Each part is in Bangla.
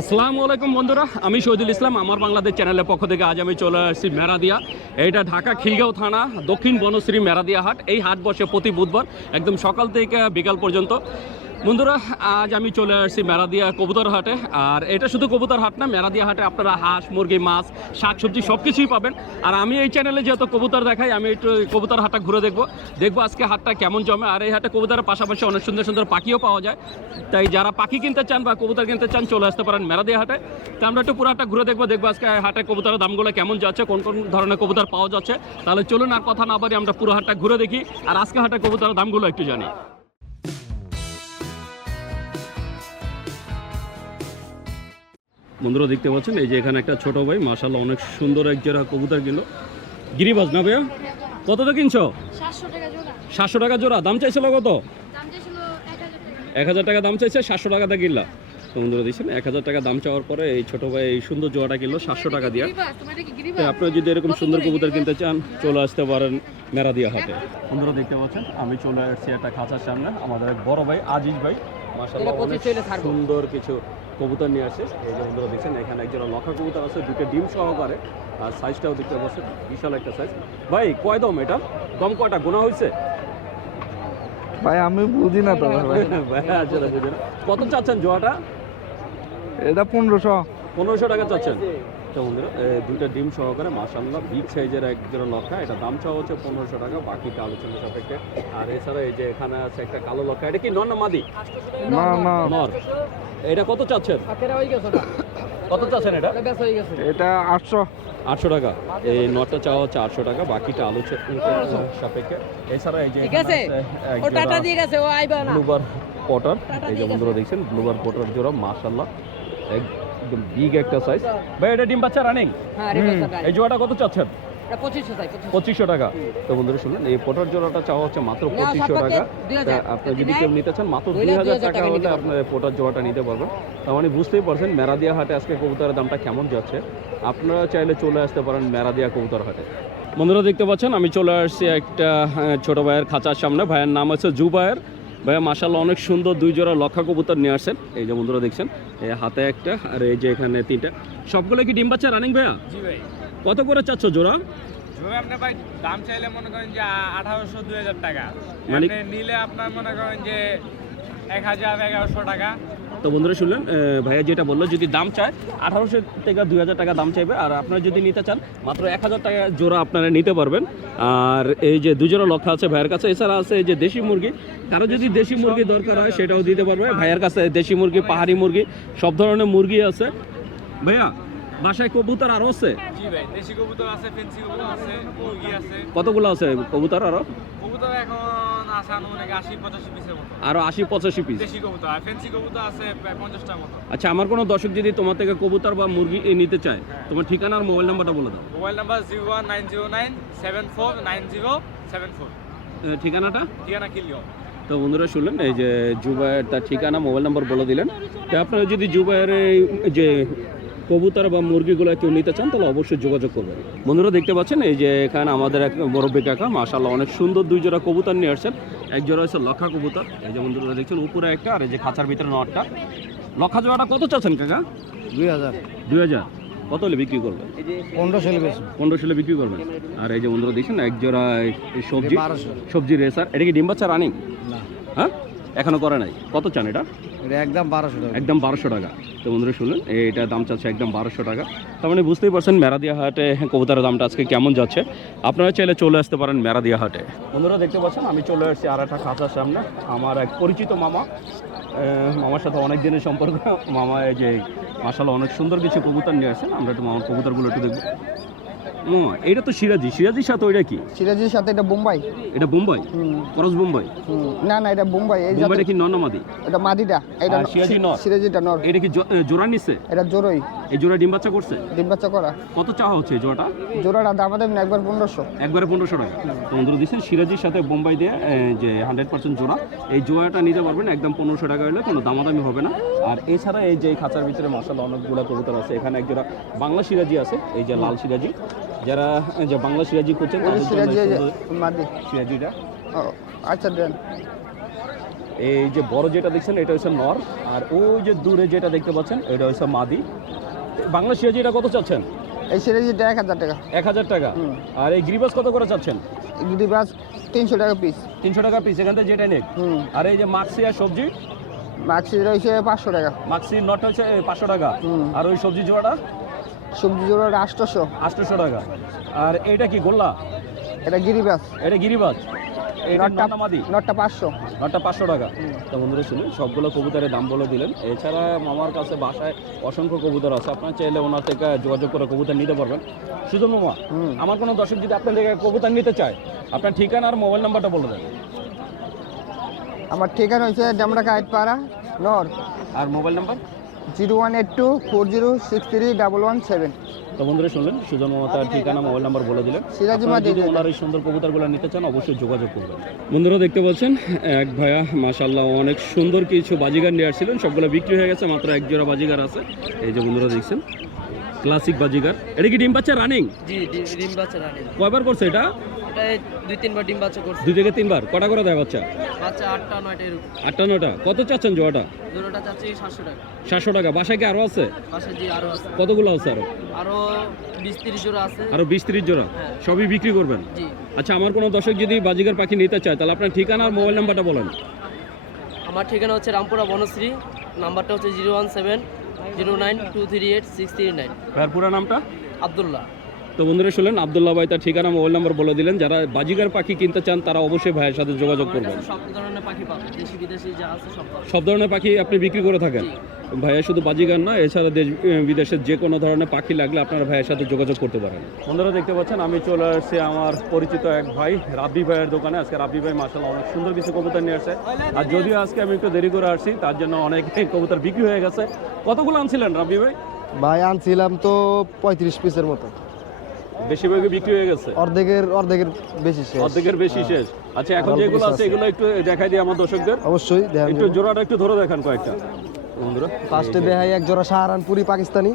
আসসালামু আলাইকুম বন্ধুরা, আমি শহীদুল ইসলাম, আমার বাংলাদেশ চ্যানেলের পক্ষ থেকে আজ আমি চলে আসছি মেরাদিয়া। এটা ঢাকা খিলগাঁও থানা, দক্ষিণ বনশ্রী মেরাদিয়া হাট। এই হাট বসে প্রতি বুধবার, একদম সকাল থেকে বিকাল পর্যন্ত। বন্ধুরা, আজ আমি চলে আসছি মেরাদিয়া কবুতর হাটে। আর এটা শুধু কবুতর হাট না, মেরাদিয়া হাটে আপনারা হাঁস, মুরগি, মাছ, শাকসবজি সব কিছুই পাবেন। আর আমি এই চ্যানেলে যেহেতু কবুতর দেখাই, আমি একটু কবুতর হাটটা ঘুরে দেখব। দেখব আজকে হাটটা কেমন জমে। আর এই হাটে কবুতরের পাশাপাশি অনেক সুন্দর সুন্দর পাখিও পাওয়া যায়। তাই যারা পাখি কিনতে চান বা কবুতর কিনতে চান, চলে আসতে পারেন মেরাদিয়া হাটে। তো আমরা একটু পুরো হাটটা ঘুরে দেখব দেখব আজকে হাটে কবুতরের দামগুলো কেমন যাচ্ছে, কোন কোন ধরনের কবুতর পাওয়া যাচ্ছে। তাহলে চলুন আর কথা না বাড়ি আমরা পুরো হাটটা ঘুরে দেখি। আর আজকে হাটে কবুতরের দামগুলো একটু জানি। বন্ধুরা দেখতে পাচ্ছেন এই যে এখানে একটা ছোট ভাই মাশাল্লাহ অনেক সুন্দর এক জোড়া কবুতর কিনলো। গিরিবাজ না ভাইয়া? কতটা কিনছো? সাতশো টাকা জোড়া। টাকা দাম চাইছিল কত? এক হাজার টাকা। টাকা দাম চাইছে সাতশো টাকাতে কিনলা। তো বন্ধুরা দিচ্ছেন এক হাজার টাকা দাম চাওয়ার পরে এই ছোট ভাই এই সুন্দর জোড়াটা কিনলো সাতশো টাকা দিয়ে। আপনারা যদি এরকম সুন্দর কবুতর কিনতে চান চলে আসতে পারেন মেরাদিয়া হাটে। বন্ধুরা দেখতে পাচ্ছেন আমি চলে আসছি একটা খাঁচার সামনে আমাদের এক বড় ভাই আজিজ ভাই অনেক সুন্দর কিছু কবুতর নিয়ে আসে। এই যে বন্ধুরা দেখছেন এখানে একজন লক্ষা কবুতর আছে দুটো ডিম সহকারে। আর সাইজটাও দেখতে পাচ্ছেন বিশাল একটা সাইজ ভাই কয় দম এটা? দম কয়টা? গোনা হয়েছে? ভাই আমি বুঝি না তো আচ্ছা, বুঝি না কত চাচ্ছেন জোয়াটা? এটা পনেরোশো। পনেরোশো টাকা চাচ্ছেন। তো বন্ধুরা দুইটা ডিম সহকারে মাসাল্লাহ বিগ সাইজের এক জোড়া লক্ষা। এটা দাম চাওয়া হচ্ছে পনেরোশো টাকা বাকিটা আলোচনা সাপেক্ষে। আর এছাড়া এই যে এখানে আছে একটা কালো লক্ষা এটা কি নর না মাদি? নর। এটা কত চাচ্ছেন? কত চাচ্ছেন এটা? এটা আটশো। আটশো টাকা। এই নটটা চাওয়া হচ্ছে আটশো টাকা বাকিটা আলোচনা সাপেক্ষে। এছাড়া এই যে ঠিক এখানে আছে। আছে এক ও টাটা জোড়া দিয়ে গেছে ও আইবা না। ব্লুবার পটার। এই যে বন্ধুরা দেখছেন ব্লুবার পটার জোড়া মাশাল্লাহ একদম বিগ একটা সাইজ ভাই এটা ডিম বাচ্চা রানিং হ্যাঁ এই জোড়াটা কত চাচ্ছেন? এটা 2500 চাই 2500 পঁচিশশো টাকা। তো বন্ধুরা শুনুন এই পটার জোড়াটা চাওয়া হচ্ছে মাত্র পঁচিশশো টাকা। প্যাকেট 2000 তা আপনি যদি কেউ নিতে চান মাত্র দুই হাজার টাকা হলে আপনার পটার জোড়াটা নিতে পারবেন। তার মানে বুঝতেই পারছেন মেরাদিয়া হাটে আজকে কবুতরের দামটা কেমন যাচ্ছে। আপনারা চাইলে চলে আসতে পারেন মেরাদিয়া কবুতর হাটে। বন্ধুরা দেখতে পাচ্ছেন আমি চলে আসছি একটা ছোট ভাইয়ের খাঁচার সামনে। ভাইয়ের নাম হচ্ছে জুবায়ের। ভাইয়া মাসাল্লাহ অনেক সুন্দর দুই জোড়া লক্ষা কবুতর নিয়ে আসছেন। এই যে বন্ধুরা দেখছেন এই হাতে একটা আর এই যে এখানে তিনটা। সবগুলো কি ডিম বাচ্চা রানিং ভাইয়া? জি ভাই। কত করে চাচ্ছ জোড়া? আপনি ভাই দাম চাইলে মনে করেন যে আঠারোশো দুই হাজার টাকা। মানে- নিলে আপনার মনে করেন যে এক হাজার এগারোশো টাকা। তো বন্ধুরা শুনলেন ভাইয়া যেটা বলল যদি দাম চায় আঠারোশো থেকে দুই হাজার টাকা দাম চাইবে। আর আপনারা যদি নিতে চান মাত্র এক হাজার টাকা জোড়া আপনারা নিতে পারবেন। আর এই যে দুই জোড়া লক্ষা আছে ভাইয়ের কাছে এছাড়া আছে এই যে দেশি মুরগি। কারও যদি দেশি মুরগি দরকার হয় সেটাও দিতে পারবে। ভাইয়ের কাছে দেশি মুরগি পাহাড়ি মুরগি সব ধরনের মুরগি আছে। ভাইয়া বাসায় কবুতর আরও আছে? জি ভাই দেশি কবুতর আছে ফেন্সি কবুতর আছে মুরগি আছে। কতগুলো আছে কবুতর আরও কবুতর এখন আছে আনুমানিক আশি পঁচাশি পিসের মতো। আরও আশি পঁচাশি পিস দেশি কবুতর আর ফেন্সি কবুতর আছে প্রায় পঞ্চাশটার মতো। আচ্ছা আমার কোনো দর্শক যদি তোমার থেকে কবুতর বা মুরগি নিতে চায় তোমার ঠিকানা আর মোবাইল নাম্বারটা বলে দাও। Mobile number zero one nine zero nine seven four nine zero seven four ah, ঠিকানাটা? ঠিকানা কিলিও। তো বন্ধুরা শুনলেন এই যে জুবাইয়ের তার ঠিকানা মোবাইল নাম্বার বলে দিলেন। তো আপনারা যদি জুবাইয়ের এই যে কবুতর বা মুরগিগুলো কেউ নিতে চান তাহলে অবশ্যই যোগাযোগ করবেন। বন্ধুরা দেখতে পাচ্ছেন এই যে এখানে আমাদের এক মুরব্বী কাকা মাশাল্লাহ অনেক সুন্দর দুই জোড়া কবুতর নিয়ে আসছেন। এক জোড়া হচ্ছে লক্ষা কবুতর এই যে বন্ধুরা দেখছেন উপরে একটা আর এই যে খাঁচার ভিতরে নটটা। লক্ষা জোড়াটা কত চাচ্ছেন কাকা? দুই হাজার। দুই হাজার। কত হলে বিক্রি করবেন? পনেরোশো বেশি পনেরোশো হলে বিক্রি করবেন। আর এই যে বন্ধুরা দেখছেন এক জোড়া এই সবজি সবজি রেসার। এটা কি ডিম বাচ্চা রানিং? হ্যাঁ? এখনও করে নাই। কত চান এটা? এটা একদম বারোশো টাকা। একদম বারোশো টাকা। তো বন্ধুরা শুনলেন এটা দাম চাচ্ছে একদম বারোশো টাকা। তার মানে বুঝতেই পারছেন মেরাদিয়া হাটে কবুতরের দামটা আজকে কেমন যাচ্ছে। আপনারা চাইলে চলে আসতে পারেন মেরাদিয়া হাটে। বন্ধুরা দেখতে পাচ্ছেন আমি চলে আসছি আর একটা খাঁচার সামনে। আমার এক পরিচিত মামা মামার সাথে অনেক দিনের সম্পর্ক। মামা এই যে মাসাল অনেক সুন্দর কিছু কবুতর নিয়ে আসছেন। আমরা একটু মামার কবুতরগুলো একটু দেখব। মামা এটা তো সিরাজি। সিরাজির সাথে ওইটা কি? সিরাজের সাথে এটা বোম্বাই। এটা বোম্বাই? করস বোম্বাই? না না এটা বোম্বাই। এই বোম্বাইটা কি নর্নামাদি এটা মাদিটা। এটা সিরাজি নর? সিরাজিটা নর। এটা কি জোড়া নিচ্ছে এটা জোড়ই। এই জোড়া ডিম বাচ্চা করছে? ডিম বাচ্চা করা। কত চাওয়া হচ্ছে এই জোড়াটা? জোড়াটা দাম দেবেন একবার পনেরোশো। একবারে পনেরোশো টাকা। তো বন্ধুরা দিচ্ছেন সিরাজির সাথে বোম্বাই দিয়ে যে হান্ড্রেড পার্সেন্ট জোড়া। এই জোড়াটা নিতে পারবেন একদম পনেরোশো টাকা হলে কোনো দামাদামি হবে না। আর এছাড়া এই যে খাঁচার ভিতরে মশালা অনেকগুলো কবুতর আছে। এখানে এক জোড়া বাংলা সিরাজি আছে এই যে লাল সিরাজি। যারা যে বাংলা সিরাজি করছেন সিরাজিটা? আচ্ছা দেন। এই যে বড় যেটা দেখছেন এটা হচ্ছে নর। আর ওই যে দূরে যেটা দেখতে পাচ্ছেন এটা হচ্ছে মাদি। বাংলা সিরাজি এটা কত চাচ্ছেন? এই সিরিজটা এক হাজার টাকা। এক হাজার টাকা। আর এই গ্রিবাস কত করে চাচ্ছেন? যদি তিনশো টাকা পিস তিনশো টাকা পিস এখান থেকে যেটা হুম। আর এই যে মাক্সি আর সবজি? মাক্সি রয়েছে পাঁচশো টাকা। মাক্সির নট হচ্ছে পাঁচশো টাকা। আর ওই সবজি জোড়াটা? সবজি জোড়া আটশোশো। আটশোশো টাকা। আর এটা কি গোল্লা? এটা গিরিবাস এটা গিরিবাজ? এটা নটটা নটা নটটা পাঁচশো। নটটা পাঁচশো টাকা। তো বন্ধুরা শুনুন সবগুলো কবুতরের দাম বলে দিলেন। এছাড়া মামার কাছে বাসায় অসংখ্য কবুতর আছে। আপনার চাইলে ওনার থেকে যোগাযোগ করে কবুতর নিতে পারবেন। শুধু মামা হুম। আমার কোনো দর্শক যদি আপনার থেকে কবুতর নিতে চায় আপনার ঠিকানা আর মোবাইল নাম্বারটা বলে দেন। আমার ঠিকানা হয়েছে নর। আর mobile number? Zero one eight two four zero six three double one seven. তো বন্ধুরা শুনলেন সুজন মামা তার ঠিকানা মোবাইল নাম্বার বলে দিলেন। যদি ওনার এই সুন্দর কবুতরগুলো নিতে চান অবশ্যই যোগাযোগ করবেন। বন্ধুরা দেখতে পাচ্ছেন এক ভাইয়া মাশাল্লাহ অনেক সুন্দর কিছু বাজিগার নিয়ে আসছিলেন। সবগুলো বিক্রি হয়ে গেছে মাত্র এক জোড়া বাজিগার আছে। এই যে বন্ধুরা দেখছেন ক্লাসিক বাজিগার। এটা কি ডিম পাচ্ছে রানিং জি ডিম বাচ্চা রানি কয়বার করছে এটা? দুই তিনবার ডিম বাচ্চা করছে। দুই থেকে তিনবার? কটা করে দেয় বাচ্চা? বাচ্চা আটটা নয়টা এরকম। আটটা নটা কত চাচ্ছেন জোয়াটা? দুটোটা চাচ্ছি সাতশো টাকা। সাতশো টাকা। বাসায় কি আরও আছে? জি কতগুলো আছে আরও বিশ তিরিশ জোড়া আছে। বিশ তিরিশ জোড়া? হ্যাঁ। সবই বিক্রি করবেন? জি। আচ্ছা আমার কোনো দর্শক যদি বাজিগার পাখি নিতে চায় তাহলে আপনার ঠিকানা আর মোবাইল নাম্বারটা বলেন। আমার ঠিকানা হচ্ছে রামপুরা বনশ্রী নাম্বারটা হচ্ছে zero one seven zero nine two three eight six three nine. পুরো নামটা? আবদুল্লাহ। তো বন্ধুরা শুনলেন আবদুল্লাহ ভাই তার ঠিকানা মোবাইল নাম্বার বলে দিলেন। যারা বাজিগার পাখি কিনতে চান তারা অবশ্যই ভাইয়ের সাথে যোগাযোগ করবেন। সব ধরনের পাখি দেশি বিদেশি যা সব ধরনের পাখি আপনি বিক্রি করে থাকেন। ভাইয়া শুধু বাজিগার না এছাড়া দেশ বিদেশের যে কোনো ধরনের পাখি লাগলে আপনারা ভাইয়ের সাথে যোগাযোগ করতে পারেন। বন্ধুরা দেখতে পাচ্ছেন আমি চলে আসছি আমার পরিচিত এক ভাই রাব্বি ভাইয়ের দোকানে। আজকে রাব্বি ভাই মাসাল্লাহ অনেক সুন্দর কিছু কবুতর নিয়ে আসছে। আর যদিও আজকে আমি একটু দেরি করে আসছি তার জন্য অনেক কবুতর বিক্রি হয়ে গেছে। কতগুলো আনছিলেন রাব্বি ভাই? ভাই আনছিলাম তো পঁয়ত্রিশ পিসের মতো। বেশিরভাগই বিক্রি হয়ে গেছে। অর্ধেকের অর্ধেকের বেশি শেষ। অর্ধেকের বেশি শেষ। আচ্ছা এখন যেগুলো আছে। এগুলো একটু দেখাই দিই আমার দর্শকদের। অবশ্যই একটু জোড়াটা একটু ধরে দেখান কয়েকটা। বন্ধুরা ফার্স্টে দেখাই এক জোড়া সাহারানপুরি পাকিস্তানি।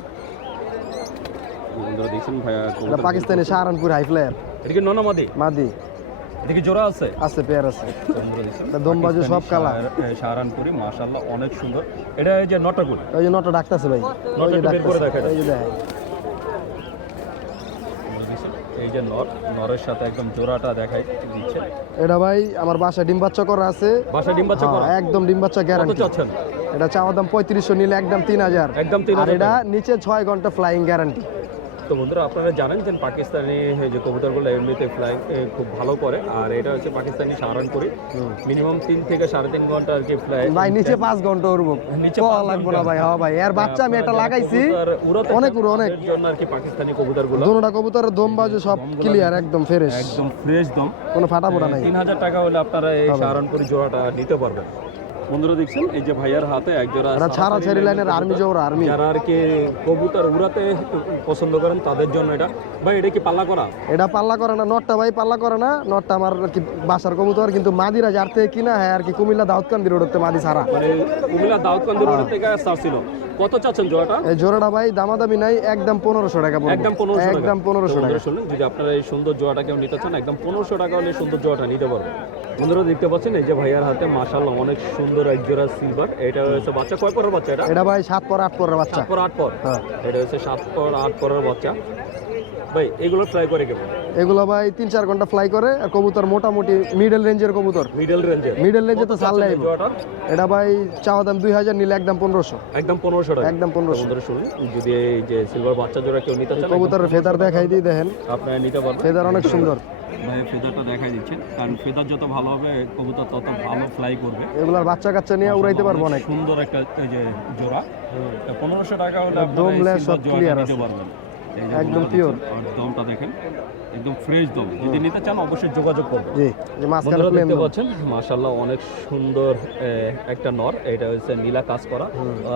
বন্ধুরা দেখছেন ভাইয়া পাকিস্তানি সাহারানপুর হাই ফ্লায়ার এটা কি ননামাদি মাদি? এটা কি জোড়া আছে? আছে পেয়ার আছে। দমবাজু সব কালা। সাহারানপুরি মাশাআল্লাহ অনেক সুন্দর। এটা এই যে নটাকুল ওই যে নটা ডাকতেছে ভাই। নটা বের করে। দেখা এই যে দেখছেন, এই যে নর নরের সাথে একদম জোড়াটা দেখাই দিচ্ছে। এটা ভাই আমার বাসায় ডিম বাচ্চা করা আছে। বাসা ডিম বাচ্চা করা? হ্যাঁ, একদম ডিম বাচ্চা কত গ্যারান্টি চাচ্ছেন? এটা চাওয়া দাম পঁয়ত্রিশশো নিলে একদম তিন হাজার। একদম 3000 আর এটা নিচে ছয় ঘণ্টা ফ্লাইং গ্যারান্টি তো বন্ধুরা আপনারা জানেন যে পাকিস্তানি যে কবুতরগুলো এমনিতে ফ্লাইং খুব ভালো করে। আর এটা হচ্ছে পাকিস্তানি সাহারানপুরি মিনিমাম তিন থেকে সাড়ে তিন ঘণ্টা আর কি ফ্লাই ভাই নিচে পাঁচ ঘণ্টা উড়বো। নিচে লাগবো না ভাই হ্যাঁ ভাই এর বাচ্চা আমি এটা লাগাইছি। অনেক উড়ো অনেক জন্য আর কি পাকিস্তানি কবুতরগুলো। দোনোটা কবুতরের দম বাজে সব ক্লিয়ার একদম ফ্রেশ একদম ফ্রেশ দম। কোনো ফাটা ফোটা নাই। তিন হাজার টাকা হলে আপনারা এই। সাহারানপুরি জোড়াটা নিতে পারবেন। বন্ধুরা দেখছেন এই যে ভাইয়ার হাতে এক জোড়া ছাড়া সাফারি লাইনের আর্মি জোড়া আর্মি। যারা আর কি কবুতর উড়াতে পছন্দ করেন তাদের জন্য এটা। ভাই এটা কি পাল্লা করা? এটা পাল্লা করে না নটটা ভাই পাল্লা করে না। নটটা আমার আর কি বাসার কবুতর কিন্তু মাদিরা যার থেকে কিনা হ্যাঁ আর কি কুমিল্লা দাউদকান্দি রোডতে মাদি ছাড়া। মানে কুমিল্লা দাউদকান্দি রোড থেকে স্টার ছিল কত চাচ্ছেন জোড়াটা? এই জোড়াটা ভাই দামাদামি নাই একদম পনেরোশো টাকা পড়বে। একদম পনেরোশো একদম পনেরোশো টাকা। শুনুন যদি আপনারা এই সুন্দর জোড়াটা কেউ নিতে চান একদম পনেরোশো টাকা হলে সুন্দর জোড়াটা নিতে পারবেন। বন্ধুরা দেখতে পাচ্ছেন এই যে ভাইয়ার হাতে মাশাল্লাহ অনেক সুন্দর এক জোড়া সিলভার এটা হচ্ছে বাচ্চা কয় পরের বাচ্চা এটা? এটা ভাই সাত পর আট পরের বাচ্চা। পর আট পর। হ্যাঁ। এটা হচ্ছে সাত পর আট পরের বাচ্চা। ভাই এগুলো ট্রাই করে কেমন? এগুলো ভাই তিন চার ঘণ্টা ফ্লাই করে আর কবুতর মোটামুটি মিডল রেঞ্জের কবুতর। মিডল রেঞ্জের মিডল রেঞ্জে তো এটা ভাই চাওয়া দাম দুই হাজার নিলে একদম পনেরোশো। একদম পনেরোশো টাকা। একদম পনেরোশো। শুনুন যদি এই যে সিলভার বাচ্চা জোড়া কেউ নিতে চান কবুতরের ফেদার দেখাই দিই দেখেন। আপনারা নিতে পারবেন। ফেদার অনেক সুন্দর। ভাই ফেদারটা দেখাই দিচ্ছেন কারণ ফেদার যত ভালো হবে কবুতর তত ভালো ফ্লাই করবে। এগুলার বাচ্চা কাচ্চা নিয়ে উড়াইতে পারব অনেক সুন্দর একটা যে জোড়া। পনেরোশো টাকা হলে এটা আপনারা দম এই লেস silver সব জোড়াটা clear নিতে আছে। একদম আর দমটা দেখেন একদম ফ্রেশ দম। যদি নিতে চান অবশ্যই যোগাযোগ করবেন। জি যে দেখতে পাচ্ছেন মাশাআল্লাহ অনেক সুন্দর একটা নর। এটা হচ্ছে নীলা কাজ করা।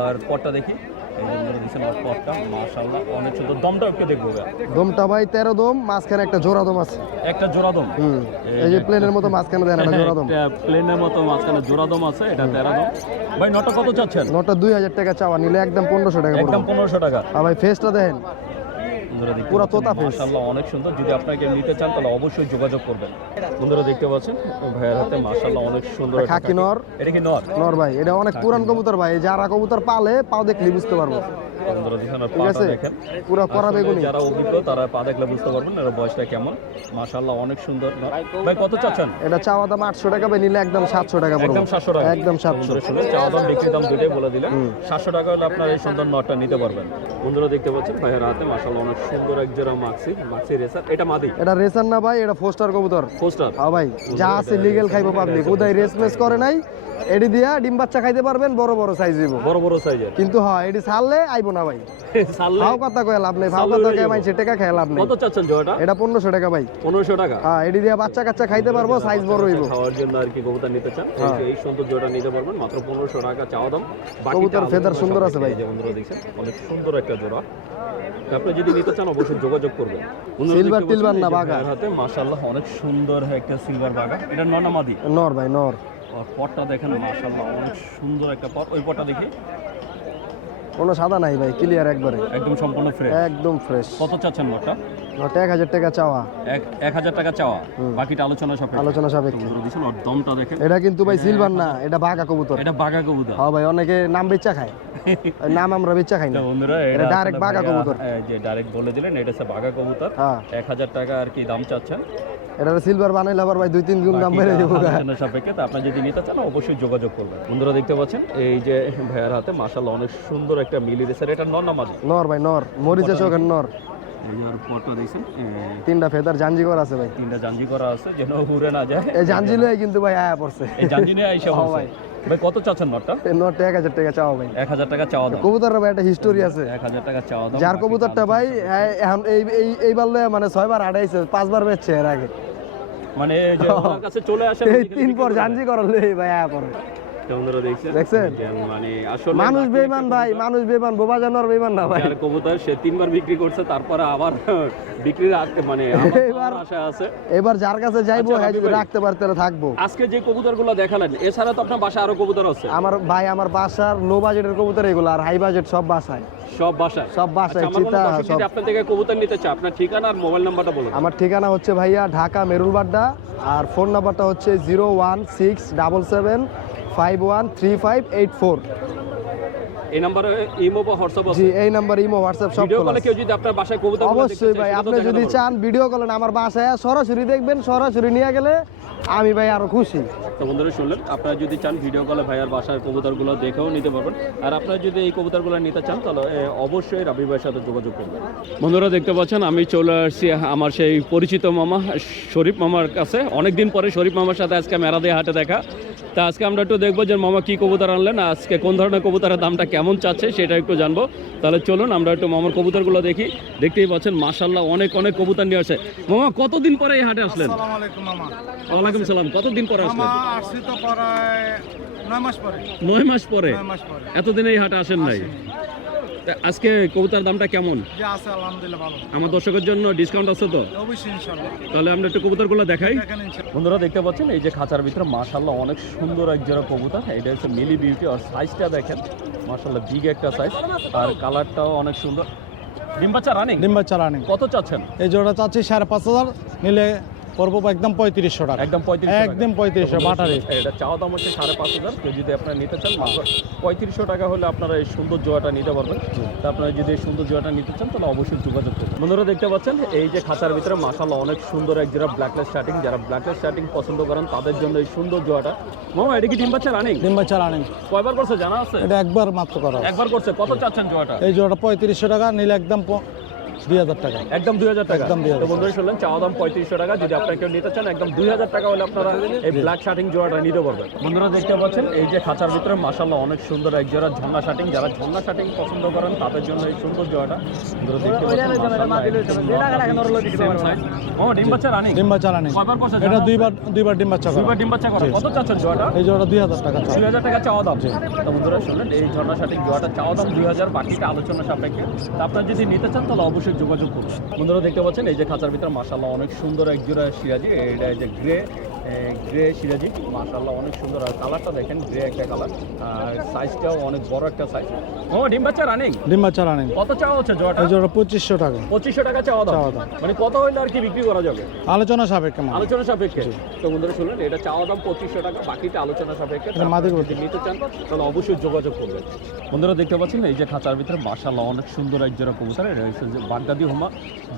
আর পটটা দেখি। এই যে বন্ধুরা দেখছেন ওর পটটা মাশাআল্লাহ অনেক সুন্দর। দমটা একটু দেখব ভাইয়া। দমটা ভাই তেরো দম মাঝখানে একটা জোড়া দম আছে। একটা জোড়া দম। এই যে প্লেনের মতো মাঝখানে দেন একটা জোড়া দম। প্লেনের মতো মাঝখানে জোড়া দম আছে এটা তেরা দম। ভাই নটা কত চাচ্ছেন? নটা দুই হাজার টাকা চাওয়া নিলে একদম পনেরোশো টাকা একদম পনেরোশো টাকা। আর ভাই ফেসটা দেখেন। বন্ধুরা দেখতে পুরা তোতা। মাশাআল্লাহ অনেক সুন্দর। যদি আপনাকে নিতে চান তাহলে অবশ্যই যোগাযোগ করবেন। বন্ধুরা দেখতে পাচ্ছেন ভাইয়ের হাতে মাশাআল্লাহ অনেক সুন্দর খাকি নর। এটা কি নর? নর ভাই এটা অনেক পুরান কবুতর ভাই যারা কবুতর পালে পাও দেখলে বুঝতে পারব। বন্ধুরা দেখেন আর পাটা দেখেন। পুরা করা বেগুনি। যারা অভিজ্ঞ তারা পা দেখলে বুঝতে পারবেন এর বয়সটা কেমন। মাশাআল্লাহ অনেক সুন্দর ভাই কত চাচ্ছেন? এটা চাওয়া দাম আটশো টাকা ভাই নিলে একদম সাতশো টাকা পড়বে। একদম সাতশো টাকা। একদম সাতশো। বন্ধুরা শুনে চাওয়া দাম বিক্রি দাম দুটোই বলে দিলেন সাতশো টাকা হলে আপনার এই সুন্দর নটটা নিতে পারবেন। বন্ধুরা দেখতে পাচ্ছেন ভাইয়ের হাতে মাশাআল্লাহ অনেক সুন্দর এক জোড়া মাক্সি মাক্সি রেসার এটা মাদি? এটা রেসার না ভাই এটা ফোস্টার কবুতর। ফোস্টার হ্যাঁ ভাই যা আছে লিগেল খাইবো পাবলিক উদয় রেস মেস করে নাই। এডি দিয়া ডিম বাচ্চা খাইতে পারবেন বড় বড় সাইজ দিব বড় বড় সাইজের কিন্তু হ্যাঁ এডি ছাড়লে আইবো না ভাই। সারলে ফাও কথা কয়ে লাভ নেই ফাও কথা কয়ে। মাইছে টাকা খেয়ে লাভ নেই। কত চাচ্ছেন জোড়াটা? এটা পনেরোশো টাকা ভাই। পনেরোশো টাকা? হ্যাঁ এডি দিয়া বাচ্চা কাচ্চা খাইতে পারব সাইজ বড় হইব। খাওয়ার জন্য আর কি কবুতর নিতে চান? এই সুন্দর জোড়া নিতে পারবেন মাত্র পনেরোশো টাকা চাওয়া দাম। বাকিটা কবুতর feather সুন্দর আছে ভাই। যে বন্ধুরা দেখছেন অনেক সুন্দর একটা জোড়া। আপনি যদি নিতে চান অবশ্যই যোগাযোগ করবেন। টিলবার পাচ্ছেন, না যে হাতে মাশাআল্লাহ অনেক সুন্দর একটা সিলভার বাগা এটা ননামাদি নর ভাই নর। আর পটটা দেখেন মাশাআল্লাহ অনেক সুন্দর একটা পট। ওই পটটা দেখি। কোনো সাদা নাই ভাই ক্লিয়ার একবারে। একদম সম্পূর্ণ ফ্রেশ একদম ফ্রেশ কত চাচ্ছেন নটটা নটা এক হাজার টাকা চাওয়া। এক এক হাজার টাকা চাওয়া। বাকিটা আলোচনা সব আলোচনা সাপেক্ষে। দিয়েছেন ওর দমটা দেখেন। এটা কিন্তু ভাই সিলভার না এটা বাঘা কবুতর। এটা বাঘা কবুতর। হ্যাঁ ভাই অনেকে নাম বেচা খায়। নাম আমরা বেচা খাই না। বন্ধুরা এটা আসলে বাঘা কবুতর। হ্যাঁ, যে ডাইরেক্ট বলে দিলেন এটা হচ্ছে বাঘা কবুতর। হ্যাঁ। এক হাজার টাকা আর কি দাম চাচ্ছেন? এটা সিলভার বানাইলে আবার ভাই দুই তিন গুণ দাম বেড়ে যাব। আলোচনা সাপেক্ষে তো আপনার যদি নিতে চান অবশ্যই যোগাযোগ করবেন। বন্ধুরা দেখতে পাচ্ছেন এই যে ভাইয়ার হাতে মাশাআল্লাহ অনেক সুন্দর একটা মিলি দিয়েছে এটা নর নামাজ নর ভাই নর। মরিচে চোখের নর। তিনটা ফেদার জাঞ্জি করা আছে ভাই। তিনটা জাঞ্জি করা আছে যেন উড়ে না যায়। এই জাঞ্জি লয়ে কিন্তু ভাই আয়া পড়ছে। এই জাঞ্জি নিয়ে আইসা। ভাই। ভাই কত চাচ্ছেন নটটা? এই নটটা এক হাজার টাকা চাওয়া ভাই। এক হাজার টাকা চাওয়া দাম। কবুতরের ভাই একটা হিস্টোরি আছে। এক হাজার টাকা চাওয়া দাম। যার কবুতরটা ভাই এখন এই এই এইবার লয়ে মানে ছয়বার আড়াইছে পাঁচবার বেচছে এর আগে। মানে যে ওনার কাছে চলে আসে এই তিন পর জাঞ্জি করলে ভাই আয়া বন্ধুরা দেখছেন? মানে আসলে মানুষ বাকি ভাই মানুষ বেইমান বোবা জানোয়ার বেইমান না ভাই। যার কবুতর সে তিনবার বিক্রি করছে তারপরে আবার বিক্রির আগ- মানে এবার- আশা আছে। এবার যার কাছে যাইবো আচ্ছা, যদি রাবি ভাই। রাখতে পারতে থাকব। আজকে যে কবুতরগুলো দেখালেন এছাড়া তো আপনার বাসায় আরও কবুতর আছে? আমার ভাই আমার বাসার লো বাজেটের কবুতর এগুলো আর হাই বাজেট সব বাসায়। সব বাসায়? সব বাসায়, আচ্ছা, আমার চিতা, সব। আপনার থেকে কবুতর নিতে আপনার ঠিকানা আর মোবাইল নাম্বারটা বলুন। আমার ঠিকানা হচ্ছে ভাইয়া ঢাকা মেরুলবাড্ডা আর ফোন নাম্বারটা হচ্ছে zero one six double seven five one three five eight four. এই নাম্বারে ইমো বা হোয়াটসঅ্যাপ আছে? জি এই নাম্বার ইমো হোয়াটসঅ্যাপ সব ভিডিও কলে কেউ যদি আপনার বাসায় কবুতর অবশ্যই ভাই আপনি যদি চান ভিডিও কলে আমার বাসায় সরাসরি দেখবেন সরাসরি নিয়ে গেলে আমি ভাই আরও খুশি। তো বন্ধুরা শুনলেন? আপনারা যদি চান ভিডিও কলে ভাইয়ার বাসার কবুতরগুলো দেখেও নিতে পারবেন। আর আপনারা যদি এই কবুতরগুলো নিতে চান তাহলে অবশ্যই রাবি ভাইয়ের সাথে যোগাযোগ করবেন। বন্ধুরা দেখতে পাচ্ছেন আমি চলে আসছি আমার সেই পরিচিত মামা শরীফ মামার কাছে। অনেকদিন পরে শরীফ মামার সাথে আজকে মেরা দিয়ে হাটে দেখা। তা আজকে আমরা একটু দেখব যে মামা কি কবুতর আনলেন আজকে কোন ধরনের কবুতরের দামটা কেমন চাচ্ছে সেটা একটু জানব। তাহলে চলুন আমরা একটু মামার কবুতরগুলো দেখি। দেখতেই পাচ্ছেন মাশাল্লাহ অনেক অনেক কবুতর নিয়ে আসে। মামা কতদিন পরে এই হাটে আসলেন? মামা। ওয়ালাইকুম সালাম। কতদিন পরে আসলেন? আসছি তো প্রায় নয় মাস পরে। নয় মাস পরে? নয় মাস পরে। এতদিন এই হাটে আসেন নাই? আজকে কবুতার দামটা কেমন? যে আছে আলহামদুলিল্লাহ ভালো। আমার দর্শকের জন্য ডিসকাউন্ট আছে তো? তাহলে আমরা একটু কবুতরগুলো দেখাই। বন্ধুরা দেখতে পাচ্ছেন? এই যে খাঁচার ভিতরে মাশাল্লাহ অনেক সুন্দর এক জোড়া কবুতর। এটা হচ্ছে মিলি বিউটি আর সাইজটা দেখেন। মাশাল্লাহ বিগ একটা সাইজ আর কালারটাও অনেক সুন্দর। ডিম বাচ্চা রানিং ডিম্বা চালানি কত চাচ্ছেন? এই জোড়া চাচ্ছি সাড়ে পাঁচ হাজার নিলে পড়ব একদম পঁয়ত্রিশশো টাকা। একদম পঁয়ত্রিশ একদম পঁয়ত্রিশশো বাটারি। এটা চাওয়া দাম হচ্ছে সাড়ে পাঁচ হাজার। কেউ যদি আপনারা নিতে চান মাত্র পঁয়ত্রিশশো টাকা হলে আপনারা এই সুন্দর জোয়াটা নিতে পারবেন। তা আপনারা যদি এই সুন্দর জোয়াটা নিতে চান তাহলে অবশ্যই যোগাযোগ করবেন বন্ধুরা দেখতে পাচ্ছেন এই যে খাঁচার ভিতরে মাসাল্লাহ অনেক সুন্দর এক যারা ব্ল্যাকলেস স্টার্টিং যারা ব্ল্যাকলেস স্টার্টিং পছন্দ করেন তাদের জন্য এই সুন্দর জোয়াটা। মামা এটা কি ডিম বাচ্চা রানিং? ডিম্বা চালানি কয়বার করছে জানা আছে? এটা একবার মাত্র করা একবার করছে। কত চাচ্ছেন জোয়াটা? এই জোড়া পঁয়ত্রিশশো টাকা নিলে একদম দুই হাজার টাকা। একদম দুই হাজার টাকা। একদম 2000 তো বন্ধুরা শুনলেন চাওয়া দাম পঁয়ত্রিশশো টাকা। যদি আপনারা কেউ নিতে চান একদম দুই হাজার টাকা হলে আপনারা এই ব্ল্যাক শার্টিং জোড়াটা নিতে পারবেন। বন্ধুরা দেখতে পাচ্ছেন এই যে খাঁচার ভিতরে মাসাল্লাহ অনেক সুন্দর এক জোড়া ঝর্ণা শার্টিং যারা ঝর্ণা শার্টিং পছন্দ করেন তাদের জন্য এই সুন্দর জোড়াটা। বন্ধুরা দেখতে পাচ্ছেন ও ডিম বাচ্চা রানিং ডিম্বা চালানি কয়বার করছে এটা দুইবার দুইবার ডিম বাচ্চা করা। দুইবার ডিম বাচ্চা করে। কত চাচ্ছেন জোড়াটা? এই জোড়া দুই হাজার টাকা দুই হাজার টাকা চাওয়া দাম। তো বন্ধুরা শুনলেন এই ঝর্ণা শাটিক জোয়াটা চাওয়া দাম দুই হাজার বাকিটা আলোচনা সাপেক্ষে। তা আপনারা যদি নিতে চান তাহলে অবশ্যই যোগাযোগ করুন। বন্ধুরা দেখতে পাচ্ছেন, এই যে খাঁচার ভিতরে মাসাল্লাহ অনেক সুন্দর এক জোড়া এটা এই যে গ্রে গ্রে সিরাজি মাশাল্লাহ অনেক সুন্দর। আর কালারটা দেখেন গ্রে একটা কালার। আর সাইজটাও অনেক বড় একটা সাইজ ও ডিম বাচ্চা রানিং ডিম বাচ্চা রানিং কত চাওয়া হচ্ছে এই জোড়া পঁচিশশো টাকা। পঁচিশশো টাকা চাওয়া দাম। মানে কত হইলে আর কি বিক্রি করা যাবে? আলোচনা সাপেক্ষে আলোচনা সাপেক্ষে? তো বন্ধুরা শুনলেন এটা চাওয়া দাম পঁচিশশো টাকা বাকিটা আলোচনা সাপেক্ষে। আপনারা নিতে চান তাহলে অবশ্যই যোগাযোগ করবেন। বন্ধুরা দেখতে পাচ্ছেন এই যে খাঁচার ভিতরে মাশাল্লাহ অনেক সুন্দর এক জোড়া কবুতর। এটা হচ্ছে যে বাগদাদি হুমা।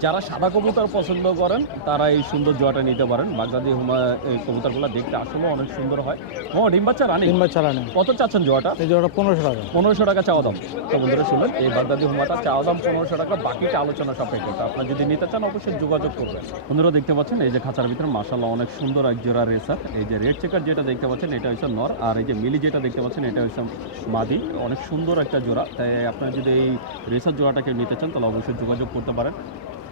যারা সাদা কবুতর পছন্দ করেন তারা এই সুন্দর জোয়াটা নিতে পারেন। বাগদাদি হুমা এই কবুতরগুলো দেখতে আসলে অনেক সুন্দর হয়। ও ডিম বাচ্চা রানি? ডিম বাচ্চা রানিং। কত চাচ্ছেন জোয়াটা? এই জোড়া পনেরোশো টাকা। পনেরোশো টাকা চাওয়া দাম। তো বন্ধুরা শুনলেন এই বাগদাদি হুমাটা চাওয়া দাম পনেরোশো টাকা বাকিটা আলোচনা সাপেক্ষে। আপনার যদি নিতে চান অবশ্যই যোগাযোগ করবেন। বন্ধুরা দেখতে পাচ্ছেন এই যে খাঁচার ভিতরে মাসাল্লাহ অনেক সুন্দর এক জোড়া রেসার। এই যে রেড চেকার যেটা দেখতে পাচ্ছেন এটা হচ্ছে নর। আর এই যে মিলি যেটা দেখতে পাচ্ছেন এটা হচ্ছে মাদি। অনেক সুন্দর একটা জোড়া। তাই আপনার যদি এই রেসার জোড়াটাকে নিতে চান তাহলে অবশ্যই যোগাযোগ করতে পারেন।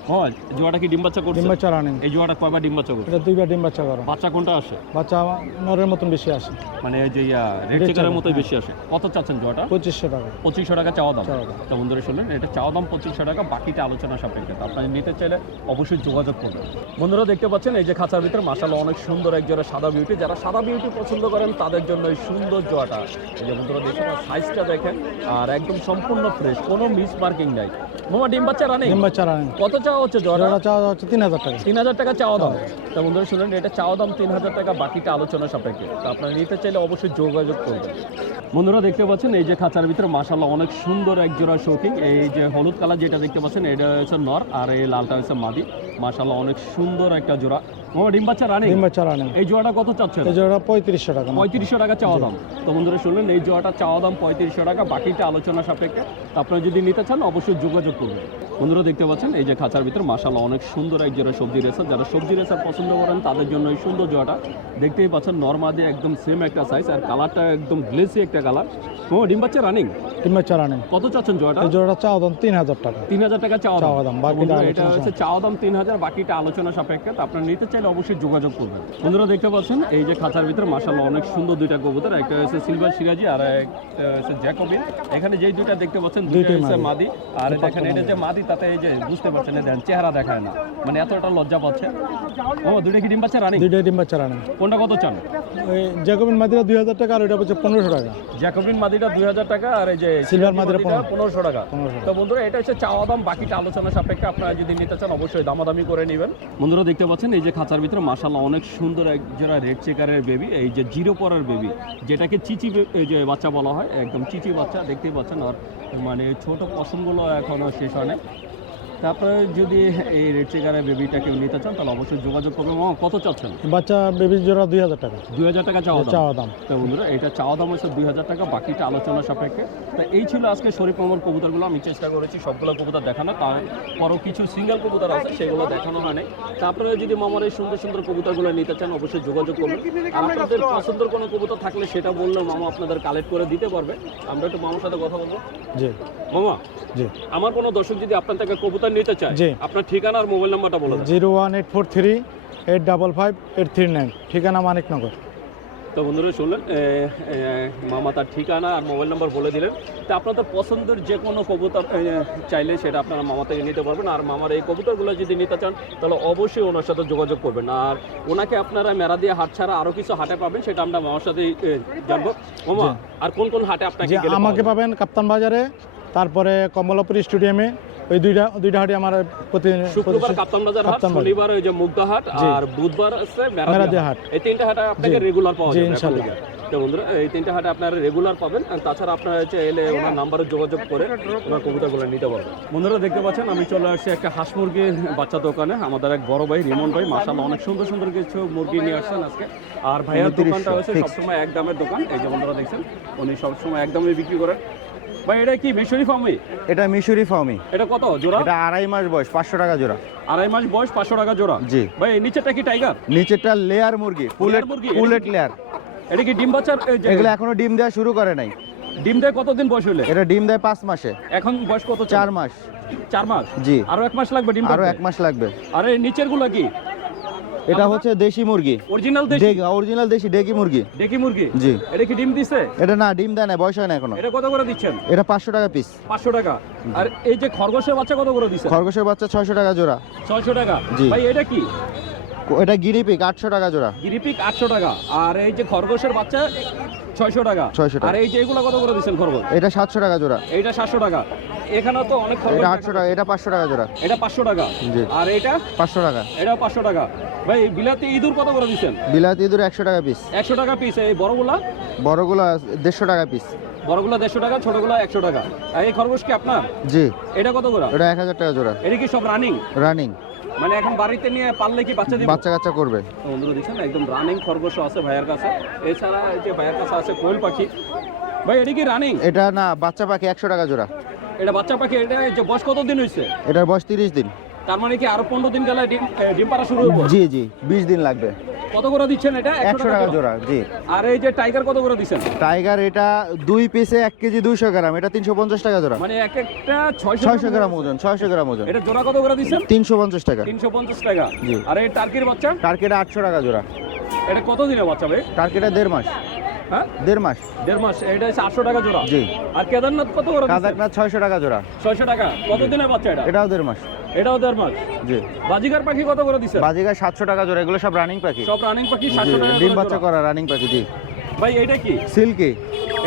হ্যাঁ জোড়াটা কি ডিম বাচ্চা ডিম বাচ্চা রানিং। এই জোড়াটা কয়বার ডিম বাচ্চা করছে? এটা দুইবার ডিম বাচ্চা করো। বাচ্চা কোনটা আসে? বাচ্চা নরের মতন বেশি আসে। মানে এই যে রেড চেকারের checker, হ্যাঁ। বেশি আসে। কত চাচ্ছেন জোড়াটা পঁচিশশো টাকা। পঁচিশশো টাকা চাওয়া দাম। তো বন্ধুরা শুনলেন এটা চাওয়া দাম পঁচিশশো টাকা বাকিটা আলোচনা সাপেক্ষে। আপনারা নিতে চাইলে অবশ্যই যোগাযোগ করবেন। বন্ধুরা দেখতে পাচ্ছেন এই যে খাঁচার ভিতরে মাসাল্লাহ অনেক সুন্দর এক জোড়া সাদা বিউটি যারা সাদা বিউটি পছন্দ করেন তাদের জন্য এই সুন্দর জোয়াটা। এই যে বন্ধুরা দেখেন সাইজটা দেখেন আর একদম সম্পূর্ণ ফ্রেশ কোনো মিস মার্কিং নাই। মোমা ডিম বাচ্চা রানি ডিম বাচ্চা রানিং কত চাওয়া হচ্ছে জোড়া চাওয়া হচ্ছে তিন হাজার টাকা। তিন হাজার টাকা চাওয়া দাম। তা বন্ধুরা শুনলেন এটা চাওয়া দাম তিন হাজার টাকা বাকিটা আলোচনা সাপেক্ষে। তো আপনারা নিতে চাইলে অবশ্যই যোগাযোগ করবেন। বন্ধুরা দেখতে পাচ্ছেন এই যে খাঁচার ভিতরে মাসাল্লাহ অনেক সুন্দর এক জোড়া শৌকিং এই যে হলুদ কালার যেটা দেখতে পাচ্ছেন এটা হচ্ছে নর আর এই লালটা হচ্ছে মাদি। মাসাল্লাহ অনেক সুন্দর একটা জোড়া। ও ডিম বাচ্চা রানি? ডিম বাচ্চা রানিং। এই জোড়াটা কত চাচ্ছেন? এই জোড়া পঁয়ত্রিশশো টাকা। পঁয়ত্রিশশো টাকা চাওয়া দাম। তো বন্ধুরা শুনলেন এই জোড়াটা চাওয়া দাম পঁয়ত্রিশশো টাকা বাকিটা আলোচনা সাপেক্ষে। আপনারা যদি নিতে চান অবশ্যই যোগাযোগ করবেন। বন্ধুরা দেখতে পাচ্ছেন এই যে খাঁচার ভিতর মাসাল্লাহ অনেক সুন্দর এক জোড়া সবজি রেসার যারা সবজি রেসার পছন্দ করেন তাদের জন্য এই সুন্দর জোড়াটা। দেখতেই পাচ্ছেন নর্মাদি একদম সেম একটা সাইজ আর কালারটা একদম গ্লেসি একটা কালার ও ডিম বাচ্চা রানিং ডিম বাচ্চা রানিং কত চাচ্ছেন জোড়াটা? এই জোড়া চাওয়া দাম তিন হাজার টাকা। তিন হাজার টাকা চাওয়া দাম, বাকিটা এটা হচ্ছে চাওয়া দাম তিন হাজার বাকিটা আলোচনা সাপেক্ষে। তো আপনারা নিতে চাইলে অবশ্যই যোগাযোগ করবেন। বন্ধুরা দেখতে পাচ্ছেন এই যে খাঁচার ভিতরে মাসাল্লাহ অনেক সুন্দর দুইটা কবুতর। একটা হচ্ছে সিলভার সিরাজি আর একটা হচ্ছে জ্যাকোবিন এখানে যেই দুইটা দেখতে পাচ্ছেন দুইটা হচ্ছে মাদি। আর দেখেন এটা যে মাদি তাতে এই যে বুঝতে পারছেন দেখেন চেহারা দেখায় না। মানে এতটা লজ্জা পাচ্ছে। ও দুইটা কি ডিম পাচ্ছে রানি? দুইটাই ডিম বাচ্চা রানিং। কোনটা কত চান? ওই জ্যাকোবিন মাদিরা দুই হাজার টাকা আর ওইটা হচ্ছে পনেরোশো টাকা। জ্যাকোবিন মাদিটা দুই হাজার টাকা আর এই যে সিলভার মাদিটা পনেরোশো টাকা। তো বন্ধুরা এটা হচ্ছে চাওয়া দাম বাকিটা আলোচনা সাপেক্ষে আপনারা যদি নিতে চান অবশ্যই দামাদামি করে নেবেন। বন্ধুরা দেখতে পাচ্ছেন এই যে খাঁচার ভিতরে মাসাল্লাহ অনেক সুন্দর এক জোড়া রেড চেকারের বেবি এই যে জিরো পরের বেবি যেটাকে চিচি এই যে বাচ্চা বলা হয় একদম চিচি বাচ্চা দেখতেই পাচ্ছেন আর মানে ছোট পশমগুলো এখনও শেষ হয় তারপরে যদি এই রেড চেকারের বেবিটা কেউ নিতে চান তাহলে অবশ্যই যোগাযোগ করবেন। ও, কত চাচ্ছেন? বাচ্চা বেবি জোড়া দুই হাজার টাকা। দুই হাজার টাকা চাওয়া দাম? চাওয়া দাম। তো বন্ধুরা এটা চাওয়া দাম হচ্ছে দুই হাজার টাকা বাকিটা আলোচনা সাপেক্ষে। তো এই ছিল আজকে শরীফ মামার কবুতরগুলো। আমি চেষ্টা করেছি সবগুলো কবুতর দেখানো তারপরও কিছু সিঙ্গেল কবুতর আছে সেগুলো দেখানো হয় নাই। তারপরে যদি মামার এই সুন্দর সুন্দর কবুতরগুলো নিতে চান অবশ্যই যোগাযোগ করবেন আপনাদের পছন্দের কোনো কবুতর থাকলে সেটা বললেও মামা আপনাদের কালেক্ট করে দিতে পারবে। আমরা একটু মামার সাথে কথা বলব। জি। মামা জি। আমার কোনো দর্শক যদি আপনার থেকে কবুতর নিতে চায়। আপনার ঠিকানা আর মোবাইল নাম্বারটা বলে zero one eight four three eight double five eight three nine ঠিকানা মানিকনগর। তো বন্ধুরা শুনলেন মামা তার ঠিকানা আর মোবাইল নাম্বার বলে দিলেন। তো আপনাদের পছন্দের যে কোনো কবুতর চাইলে সেটা আপনারা মামা থেকে নিতে পারবেন। আর মামার এই কবুতরগুলো যদি নিতে চান তাহলে অবশ্যই ওনার সাথে যোগাযোগ করবেন। আর ওনাকে আপনারা মেরা দিয়ে হাট ছাড়া আরও কিছু হাটে পাবেন সেটা আমরা মামার সাথে জানব। মামা আর কোন কোন হাটে আপনাকে আমাকে পাবেন কাপ্তান বাজারে তারপরে কমলাপুর স্টেডিয়ামে ওই দুইটা দুইটা হাটে আমার প্রতি শুক্রবার কাপ্তান বাজার হাট শনিবার ওই যে মুগদা হাট আর বুধবার আছে মেরাদিয়া হাট। এই তিনটা হাটে আপনাকে রেগুলার পাওয়া যাবে তো বন্ধুরা এই তিনটা হাটে আপনারা রেগুলার পাবেন। আর তাছাড়া আপনারা হচ্ছে এলে ওনার নাম্বারে যোগাযোগ করে ওনার কবিতাগুলো নিতে পারবেন। বন্ধুরা দেখতে পাচ্ছেন আমি চলে আসছি একটা হাঁস মুরগির বাচ্চা দোকানে। আমাদের এক বড় ভাই রিমন ভাই মাসাল্লাহ অনেক সুন্দর সুন্দর কিছু মুরগি নিয়ে আসছেন আজকে। আর ভাইয়ার দোকানটা হচ্ছে সবসময় এক দামের দোকান। এই যে বন্ধুরা দেখছেন উনি সবসময় এক দামে বিক্রি করেন। ভাই এটা কি মিশরি ফার্মে এটা মিশরি ফার্মি এটা কত জোড়া? এটা আড়াই মাস বয়স পাঁচশো টাকা জোড়া। আড়াই মাস বয়স পাঁচশো টাকা জোড়া? জি। ভাই এই নিচেরটা কি টাইগার নিচেরটা লেয়ার মুরগি পুলেট? পুলেট লেয়ার এটা কি ডিম বাচ্চার এগুলো এখনও ডিম দেওয়া শুরু করে নাই। ডিম দেয় কতদিন বয়স হইলে? এটা ডিম দেয় পাঁচ মাসে। এখন বয়স কত চার? মাস। চার মাস? জি। আরও এক মাস লাগবে ডিম আরও? এক মাস লাগবে। আর নিচেরগুলা কি? এটা হচ্ছে দেশি মুরগি। অরিজিনাল দেশি? অরিজিনাল দেশি ডেকি মুরগি। ডেকি মুরগি? জি। এটা কি ডিম দিছে? এটা না ডিম দেয় না বয়স হয় না এখনও। এটা কত করে দিচ্ছেন? এটা পাঁচশো টাকা পিস পাঁচশো টাকা। আর এই যে খরগোশের বাচ্চা কত করে দিছে? খরগোশের বাচ্চা ছয়শো টাকা জোড়া। ছয়শো টাকা। জি। ভাই এটা কি? এটা গিরিপিক আটশো টাকা জোড়া। গিরিপিক আটশো টাকা। আর এই যে খরগোশের বাচ্চা ছয়শো টাকা। 600 টাকা। আর এই যে এগুলো কত করে দিচ্ছেন খরগোশ? এটা সাতশো টাকা জোড়া। এইটা সাতশো টাকা। এখানে তো অনেক খরগোশ এটা আটশো টাকা এটা পাঁচশো টাকা জোড়া। এটা পাঁচশো টাকা। জি। আর এটা? পাঁচশো টাকা। এটা পাঁচশো টাকা। ভাই বিলাতি ইঁদুর কত করে দিচ্ছেন? বিলাতি ইঁদুর একশো টাকা পিস একশো টাকা পিস এই বড়গুলা? বড়গুলা দেড়শো টাকা পিস বড়গুলা দেড়শো টাকা ছোটগুলা একশো টাকা। আর এই খরগোশ কি আপনার? জি। এটা কত করে? এটা এক হাজার টাকা জোড়া। এটা কি সব রানিং রানিং মানে এখন বাড়িতে নিয়ে পারলে কি বাচ্চা দিবে? বাচ্চা কাচ্চা করবে। বন্ধুরা দেখছেন একদম রানিং খরগোশ আছে ভাইয়ের কাছে। এছাড়া এই যে ভাইয়ের কাছে আছে কোয়েল পাখি। ভাই এটা কি রানিং এটা না বাচ্চা পাখি একশো টাকা জোড়া। এটা বাচ্চা পাখি এটা যে বয়স কত দিন হয়েছে এটার বয়স তিরিশ দিন। তার মানে কি আরও পনেরো দিন গেলে ডিম ডিম পাড়া শুরু হব জি জি বিশ দিন লাগবে। কত করে দিচ্ছেন এটা? একশো টাকা জোড়া জি। আর এই যে টাইগার কত করে দিচ্ছেন? টাইগার এটা দুই পিসে এক কেজি দুইশো গ্রাম এটা তিনশো পঞ্চাশ টাকা জোড়া। মানে এক একটা ছয়শো ছয়শো গ্রাম ওজন ছয়শো গ্রাম ওজন। এটা জোড়া কত করে দিচ্ছেন? তিনশো পঞ্চাশ টাকা। তিনশো পঞ্চাশ টাকা। জি। আর এই টার্কির বাচ্চা? টার্কিটা আটশো টাকা জোড়া। এটা কত দিনের বাচ্চা ভাই? টার্কিটা দেড় মাস। হ্যাঁ? দেড় মাস। দেড় মাস এটা হচ্ছে আটশো টাকা জোড়া। জি। আর কেদারনাথ কত করে কাজাকনাথ ছয়শো টাকা জোড়া। ছয়শো টাকা। কত দিনের বাচ্চা এটা? এটাও দেড় মাস। এটাও দেড় মাস? জি। বাজিকার পাখি কত করে দিছে বাজিগার সাতশো টাকা জোড়া এগুলো সব রানিং পাখি। সব রানিং পাখি সাতশো টাকা ডিম বাচ্চা করা রানিং পাখি জি। ভাই এটা কি? সিল্কি।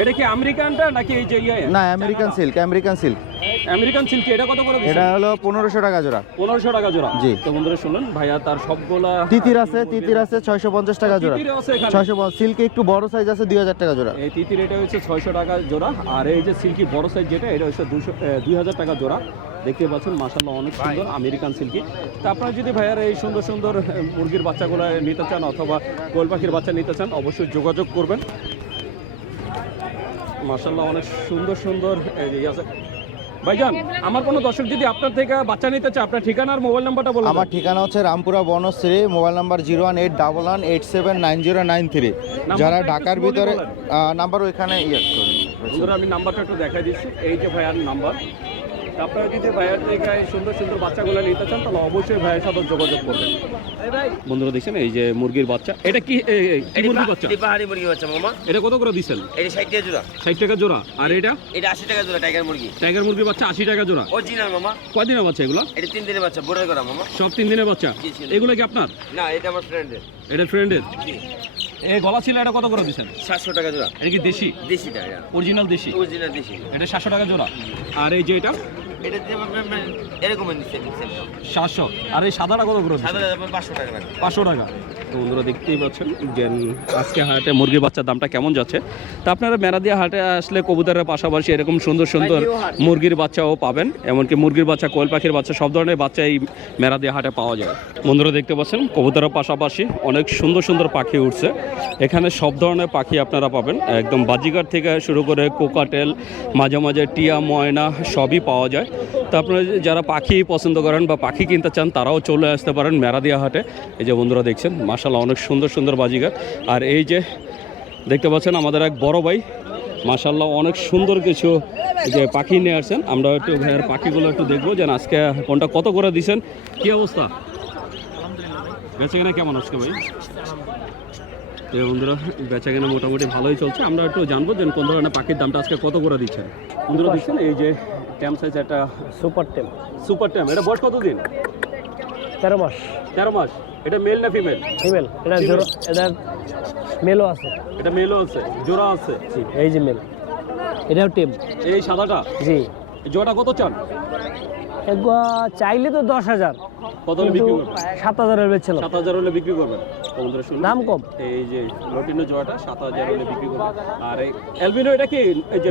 এটা কি আমেরিকানটা নাকি এই যে ইয়ে? না American silk American silk. American silky এটা কত করে এটা হলো পনেরোশো টাকা জোড়া। পনেরোশো টাকা জোড়া। জি। তো বন্ধুরা শুনুন ভাইয়া তার সবগুলা তিতির আছে তিতির আছে ছয়শো পঞ্চাশ টাকা জোড়া। ছয়শো সিল্কে একটু বড় সাইজ আছে দুই হাজার টাকা জোড়া। এই তিতির এটা হচ্ছে ছয়শো টাকা জোড়া আর এই যে সিল্কি বড় সাইজ যেটা এটা হচ্ছে দুশো দুই হাজার টাকা জোড়া। দেখতে পাচ্ছেন মাসাল্লাহ অনেক সুন্দর আমেরিকান সিল্কি। তা আপনারা যদি ভাইয়ার এই সুন্দর সুন্দর মুরগির বাচ্চাগুলো নিতে চান অথবা কোয়েল পাখির বাচ্চা নিতে চান অবশ্যই যোগাযোগ করবেন। মাসাল্লাহ অনেক সুন্দর সুন্দর ইয়ে আছে। ভাইজান আমার কোনো দর্শক যদি আপনার থেকে বাচ্চা নিতে চায় আপনার ঠিকানা আর মোবাইল নাম্বারটা বলুন আমার ঠিকানা হচ্ছে Rampura Banasree mobile number zero one eight double one eight seven nine zero nine three যারা ঢাকার ভিতরে। নাম্বার ওইখানে ইয়ে করুন। আমি নাম্বারটা একটু দেখাই দিচ্ছি এই যে ভাইয়ার নাম্বার আপনারা যদি ভাইয়ার থেকে এই সুন্দর সুন্দর বাচ্চাগুলো নিতে চান তাহলে অবশ্যই ভাইয়ের সাথে যোগাযোগ করবেন। বন্ধুরা দেখছেন এই যে মুরগির বাচ্চা। এটা কি মুরগির বাচ্চা? পাহাড়ি মুরগি বাচ্চা মামা। এটা কত করে দিচ্ছেন? এটা ষাট টাকা জোড়া। ষাট টাকা জোড়া। আর এটা? এটা আশি টাকা জোড়া টাইগার মুরগি। টাইগার মুরগির বাচ্চা আশি টাকা জোড়া। অরিজিনাল মামা। কয়দিনের বাচ্চা এগুলো? এটা তিন দিনের বাচ্চা বোর্ডার করা মামা। সব তিন দিনের বাচ্চা। এগুলো কি আপনার? না এটা আমার ফ্রেন্ডের এটা ফ্রেন্ডের এই গলা ছিল এটা কত করে দিচ্ছেন সাতশো টাকা জোড়া। এটা কি দেশি? দেশি টাকা অরিজিনাল দেশি? অরিজিনাল দেশি। এটা সাতশো টাকা জোড়া। আর এই যে এটা? এটা এরকম সাতশো। আর এই সাদাটা কত করে পাঁচশো টাকা পাঁচশো টাকা। তো বন্ধুরা দেখতেই পাচ্ছেন যে আজকে হাটে মুরগির বাচ্চার দামটা কেমন যাচ্ছে। তা আপনারা মেরাদিয়া হাটে আসলে কবুতরের পাশাপাশি এরকম সুন্দর সুন্দর মুরগির বাচ্চাও পাবেন এমনকি মুরগির বাচ্চা কোয়েল পাখির বাচ্চা সব ধরনের বাচ্চা এই মেরাদিয়া হাটে পাওয়া যায়। বন্ধুরা দেখতে পাচ্ছেন কবুতরের পাশাপাশি অনেক সুন্দর সুন্দর পাখি উঠছে। এখানে সব ধরনের পাখি আপনারা পাবেন একদম বাজিগার থেকে শুরু করে কোকাটেল মাঝে মাঝে টিয়া ময়না সবই পাওয়া যায়। তো যারা পাখি পছন্দ করেন বা পাখি কিনতে চান, তারাও চলে আসতে পারেন মেরাদিয়া হাটে। এই যে বন্ধুরা দেখছেন মাশাল্লাহ অনেক সুন্দর সুন্দর বাজিগার। আর এই যে দেখতে পাচ্ছেন আমাদের এক বড় ভাই মাশাল্লাহ অনেক সুন্দর কিছু যে পাখি নিয়ে আসছেন। আমরা একটু ভাইয়ের পাখিগুলো একটু দেখব যে আজকে কোনটা কত করে দিছেন? কি অবস্থা? বেচা কেনা কেমন আজকে ভাই? তো বন্ধুরা বেচা কেনা মোটামুটি ভালোই চলছে। আমরা একটু জানব যে কোন ধরনের পাখির দামটা আজকে কত করে দিচ্ছেন? বন্ধুরা দিচ্ছেন এই যে ট্যাম সাইজ একটা সুপার টেম সুপার ট্যাম এটা বয়স কত দিন তেরো মাস। তেরো মাস। এটা মেল না ফিমেল ফিমেল এটা জোড়া এটা মেলও আছে। এটা মেলও আছে জোড়া আছে? জি এই যে মেল এটাও টেম এই সাদাটা? জি। জোড়াটা কত চান? চাইলে তো দশ হাজার কত হলে বিক্রি করবেন? সাত হাজারের বেচছিল সাত হাজার হলে বিক্রি করবেন? তো বন্ধুরা শুনুন দাম কম। এই যে লটিনো জোড়াটা সাত হাজার হলে বিক্রি করবেন। আর এই অ্যালবিনো এটা কি?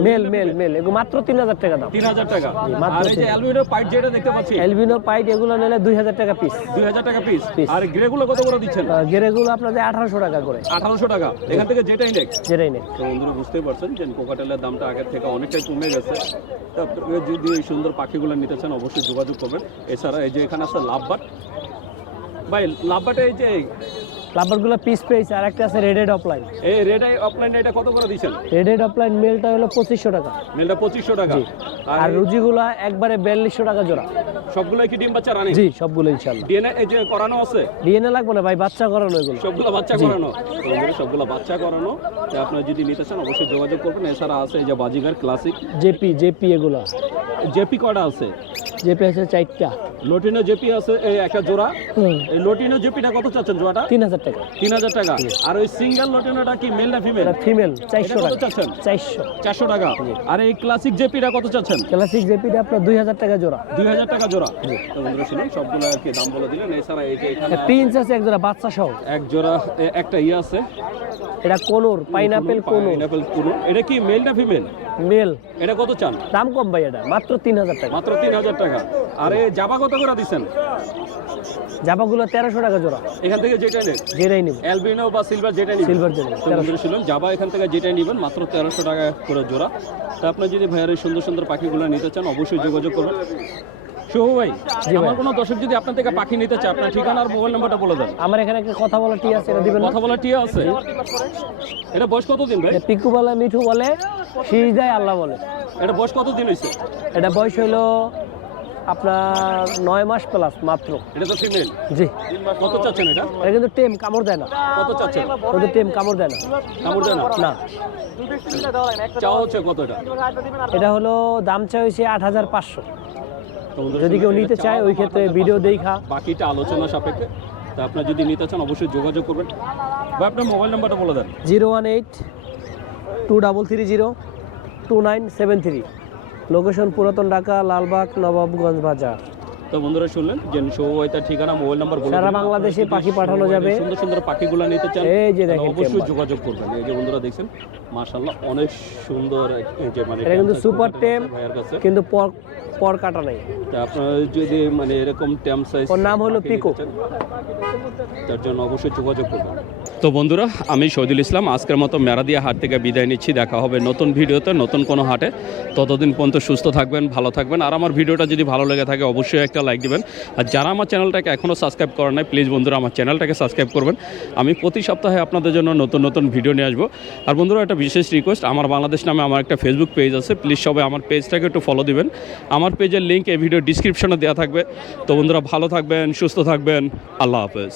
মেল মেল মেল এগুলো মাত্র তিন হাজার টাকা দাম। তিন হাজার টাকা। আর এই যে অ্যালবিনো পাইট যেটা দেখতে পাচ্ছি? এলবিনো পাইট এগুলো নিলে দুই হাজার টাকা পিস দুই হাজার টাকা পিস। আর গ্রেগুলো কত করে দিচ্ছেন? গেরেগুলো আপনাদের আঠারোশো টাকা করে। আঠারোশো টাকা। এখান থেকে যেটাই নেক যেটাই নেই তো বন্ধুরা বুঝতেই পারছেন যে কোকাটেলের দামটা আগের থেকে অনেকটাই কমে গেছে। যদি সুন্দর পাখিগুলো নিতে চান অবশ্যই যোগাযোগ করবেন। এছাড়া এই যে এখানে আছে লাভবাট। ভাই লাভবাটে এই যে লাভারগুলো পিস পেয়েছে আর একটা আছে রেডেড অফলাইন এই রেড আই অফলাইন এটা কত করে দিচ্ছেন? রেডেড অফলাইন মেলটা হলো পঁচিশশো টাকা। মেলটা পঁচিশশো টাকা। আর রুজিগুলা একবারে বিয়াল্লিশশো টাকা জোড়া। সবগুলো কি ডিম বাচ্চা রানি জি সবগুলো ডিএনএ এই যে করানো আছে? ডিএনএ লাগবে না ভাই বাচ্চা করানো এগুলো। সবগুলো বাচ্চা করানো? সবগুলো বাচ্চা করানো। আপনারা যদি নিতে চান অবশ্যই যোগাযোগ করবেন। এছাড়া আছে এই যে বাজিগার ক্লাসিক জেপি জেপি এগুলা। জেপি কটা আছে? জেপি আছে চারটা। লোটিনো জেপি আছে এই একটা জোড়া। এই লোটিনো জেপিটা কত চাচ্ছেন জোড়াটা? তিন হাজার টাকা। তিন হাজার টাকা। আর ওই সিঙ্গেল লোটিনোটা কি মেল না ফিমেল ফিমেল চারশো টাকা। চাচ্ছেন? চারশো। চারশো টাকা। আর এই ক্লাসিক জেপিটা কত চাচ্ছেন? ক্লাসিক জেপিটা আপনার দুই হাজার টাকা জোড়া। দুই হাজার টাকা জোড়া। তো বন্ধুরা শুনুন সবগুলো আর কি দাম বলে দিলেন। এছাড়া এই যে এখানে প্রিন্স আছে এক জোড়া বাচ্চা সহ। এক জোড়া একটা ইয়ে আছে। এটা কোনোর পাইনাপেল কোনোর। পাইনাপেল কুরু এটা কি মেল না ফিমেল মেল। এটা কত চান? দাম কম ভাই এটা মাত্র তিন হাজার টাকা। মাত্র তিন হাজার টাকা। আরে জাবা কত করে দিচ্ছেন? জাবাগুলো তেরোশো টাকা জোড়া। এখান থেকে যেটা নেন। যেটাই নিব। অ্যালবিনো বা সিলভার যেটা নেবেন। সিলভার যেটা জাবা এখান থেকে যেটাই নেবেন মাত্র তেরোশো টাকা করে জোড়া। তা আপনার যদি ভাইয়ার এই সুন্দর সুন্দর পাখিগুলো নিতে চান অবশ্যই যোগাযোগ করবেন শুভ ভাই আমার কোনো দর্শক যদি আপনার থেকে পাখি নিতে চায় আপনার ঠিকানা আর মোবাইল নাম্বারটা বলে দেন। আমার এখানে একটা কথা বলা টি আছে এটা দিবেন কথা বলা টিয়া আছে? এটা বয়স কতদিন ভাই? এটা পিকু বলে মিঠু বলে শীষ দেয় আল্লাহ বলে। এটা বয়স কতদিন হয়েছে? এটা বয়স হইল আপনার নয় মাস প্লাস মাত্র। এটা তো ফিমেল জি। কত চাচ্ছেন এটা? এটা কিন্তু টেম কামড় দেয় না। কত চাচ্ছেন? ওদের টেম কামড় দেয় না। কামড় দেয় না? না। চাওয়া হচ্ছে কত এটা? এটা হলো দাম চাই হয়েছে আট হাজার পাঁচশো। যদি কেউ নিতে চায় ওই ক্ষেত্রে ভিডিও 500 দেখা। বাকিটা আলোচনা সাপেক্ষে। তা আপনার যদি নিতে চান অবশ্যই যোগাযোগ করবেন। বা আপনার মোবাইল নাম্বারটা বলে দেন। Zero one eight two double three zero two nine seven three. Location পুরাতন ঢাকা লালবাগ নবাবগঞ্জ বাজার। তো বন্ধুরা শুনলেন যে সৌবাইতার ঠিকানা মোবাইল নাম্বার বলে সারা বাংলাদেশে পাখি পাঠানো যাবে। সুন্দর সুন্দর পাখিগুলো নিতে চান এই যে দেখেন অবশ্যই যোগাযোগ করবেন। এই যে বন্ধুরা দেখছেন মাশাআল্লাহ অনেক সুন্দর এই যে মানে এটা কিন্তু সুপার টেম কিন্তু পর কাটা নাই। তা আপনারা যদি মানে এরকম ট্যাম সাইজ ওর নাম হলো পিকো। তার জন্য অবশ্যই যোগাযোগ করবেন। তো বন্ধুরা আমি শহীদুল ইসলাম আজকের মতো মেরাদিয়া হাট থেকে বিদায় নিচ্ছি। দেখা হবে নতুন ভিডিওতে নতুন কোনো হাটে। ততদিন পর্যন্ত সুস্থ থাকবেন ভালো থাকবেন। আর আমার ভিডিওটা যদি ভালো লেগে থাকে অবশ্যই একটা লাইক দিবেন। আর যারা আমার চ্যানেলটাকে এখনও সাবস্ক্রাইব করেন নাই প্লিজ বন্ধুরা আমার চ্যানেলটাকে সাবস্ক্রাইব করবেন। আমি প্রতি সপ্তাহে আপনাদের জন্য নতুন নতুন ভিডিও নিয়ে আসব। আর বন্ধুরা একটা বিশেষ রিকোয়েস্ট আমার বাংলাদেশ নামে আমার একটা ফেসবুক পেজ আছে। প্লিজ সবাই আমার পেজটাকে একটু ফলো দিবেন। আমার পেজের লিঙ্ক এই ভিডিও ডিসক্রিপশনে দেওয়া থাকবে। তো বন্ধুরা ভালো থাকবেন, সুস্থ থাকবেন। আল্লাহ হাফেজ।